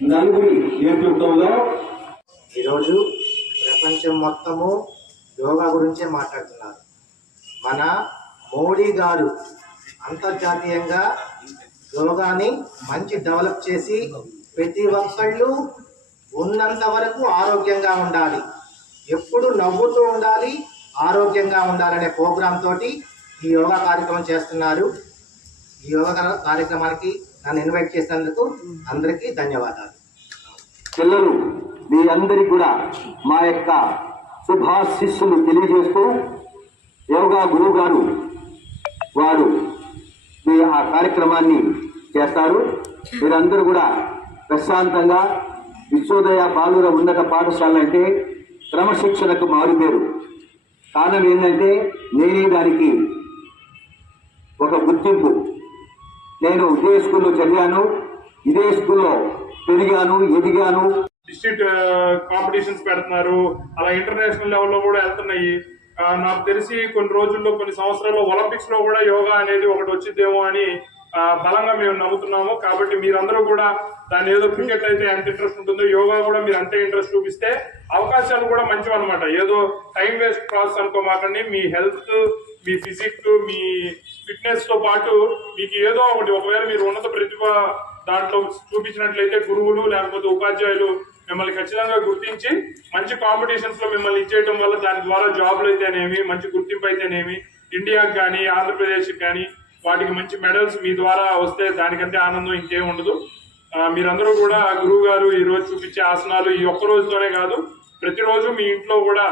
నలుగురి నేతృత్వంలో ఈరోజు ప్రపంచం మొత్తము యోగా గురించే మాట్లాడుతున్నారు. మన మోడీ గారు అంతర్జాతీయంగా యోగాని మంచి డెవలప్ చేసి ప్రతి ఒక్కళ్ళు ఉన్నంత వరకు ఆరోగ్యంగా ఉండాలి. ఎప్పుడు నవ్వుతూ ఉండాలి ఆరోగ్యంగా ఉండాలనే ప్రోగ్రామ్ తోటి ఈ యోగా కార్యక్రమం చేస్తున్నారు. ఈ యోగా కార్యక్రమానికి నన్ను ఇన్వైట్ చేసినందుకు అందరికీ ధన్యవాదాలు. పిల్లలు మీ అందరికీ కూడా మా యొక్క శుభాశిస్సులు తెలియజేస్తూ యోగా గురువు గారు వారు మీ ఆ కార్యక్రమాన్ని చేస్తారు. మీరందరూ కూడా ప్రశాంతంగా విశ్వోదయ బాలుర ఉన్నత పాఠశాల అంటే క్రమశిక్షణకు మారుపేరు. కారణం ఏంటంటే నేనే దానికి ఒక గుర్తింపు. నేను ఇదే స్కూల్లో చదివాను ఇదే స్కూల్లో పెరిగాను ఎదిగాను. డిస్ట్రిక్ట్ కాంపిటీషన్స్ పెడుతున్నారు. అలా ఇంటర్నేషనల్ లెవెల్లో కూడా వెళ్తున్నాయి. నాకు తెలిసి కొన్ని రోజుల్లో కొన్ని సంవత్సరాల్లో ఒలింపిక్స్లో కూడా యోగా అనేది ఒకటి వచ్చిద్దేమో అని బలంగా మేము నమ్ముతున్నాము కాబట్టి మీరందరూ కూడా దాని ఏదో క్రికెట్ అయితే ఎంత ఇంట్రెస్ట్ ఉంటుందో యోగా కూడా మీరు అంతే ఇంట్రెస్ట్ చూపిస్తే అవకాశాలు కూడా మంచివి అనమాట ఏదో టైం వేస్ట్ ప్రాసెస్ అనుకోమాకండి మీ హెల్త్ మీ ఫిజిక్ మీ ఫిట్నెస్తో పాటు మీకు ఏదో ఒకటి ఒకవేళ మీరు ఉన్నత ప్రతిభ దాంట్లో చూపించినట్లయితే గురువులు లేకపోతే ఉపాధ్యాయులు మిమ్మల్ని ఖచ్చితంగా గుర్తించి మంచి కాంపిటీషన్స్లో మిమ్మల్ని ఇచ్చేయడం వల్ల దాని ద్వారా జాబ్లు అయితేనేమి మంచి గుర్తింపు అయితేనేమి ఇండియాకి కానీ ఆంధ్రప్రదేశ్కి కానీ వాటికి మంచి మెడల్స్ మీ ద్వారా వస్తే దానికంటే ఆనందం ఇంకేం ఉండదు. మీరందరూ కూడా గురువు గారు ఈరోజు చూపించే ఆసనాలు ఈ ఒక్క రోజుతోనే కాదు ప్రతిరోజు మీ ఇంట్లో కూడా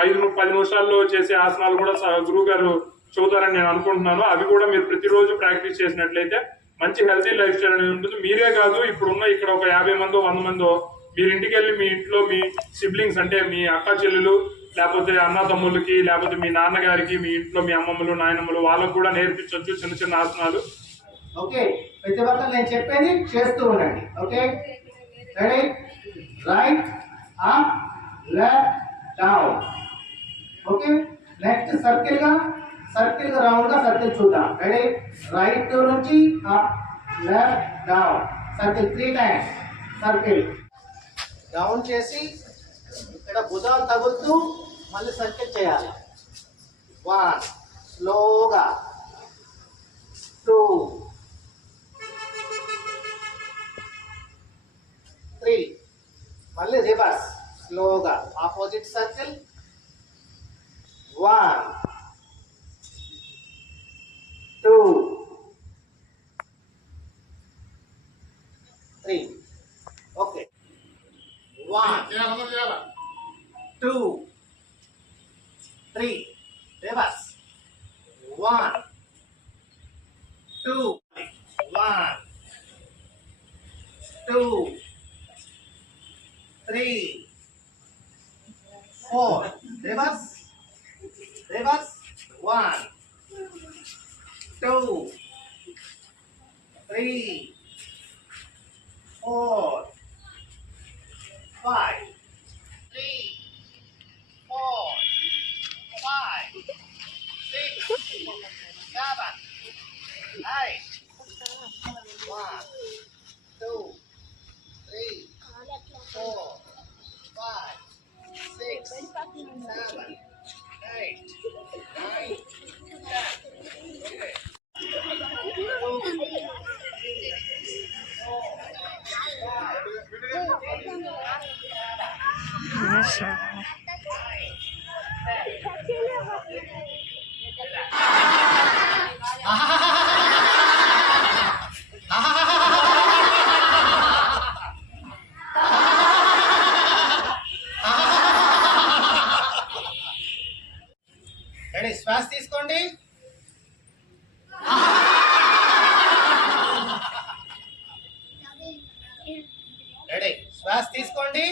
ఐదు పది నిమిషాల్లో చేసే ఆసనాలు కూడా స- గురువు గారు చూతారని నేను అనుకుంటున్నాను. అవి కూడా మీరు ప్రతిరోజు ప్రాక్టీస్ చేసినట్లయితే మంచి హెల్తీ లైఫ్ స్టైల్ అనేది ఉంటుంది. మీరే కాదు ఇప్పుడున్న ఇక్కడ ఒక యాభై మందో వంద మందో మీరు ఇంటికి వెళ్ళి మీ ఇంట్లో మీ సిబ్లింగ్స్ అంటే మీ అక్క చెల్లెలు లేకపోతే అన్న తమ్ముళ్ళకి లేకపోతే మీ నాన్నగారికి మీ ఇంట్లో మీ అమ్మమ్మలు నాయనమ్మలు వాళ్ళకు కూడా నేర్పించవచ్చు చిన్న చిన్న ఆసనాలు. ఓకే ప్రతి ఒక్కరు నేను చెప్పేది చేస్తూ ఉండండి. Okay? Ready right up left down okay? Next సర్కిల్గా సర్కిల్గా రౌండ్గా సర్కిల్ చూద్దాం. రెడీ రైట్ నుంచి up left down circle three times circle down చేసి ఇక్కడ భుజాలు తగులుతూ మళ్ళీ సర్కిల్ చేయాలి. వన్ స్లోగా టూ త్రీ మళ్ళీ రివర్స్ స్లోగా opposite circle one One, two, three. Reverse. One, two, one, two, three, four. Reverse. Reverse. One, two, three, four. Five. Three, four, five, six, seven, eight. One, two, three. four, five, six, seven, ready శ్వాస తీసుకోండి. Ready శ్వాస తీసుకోండి.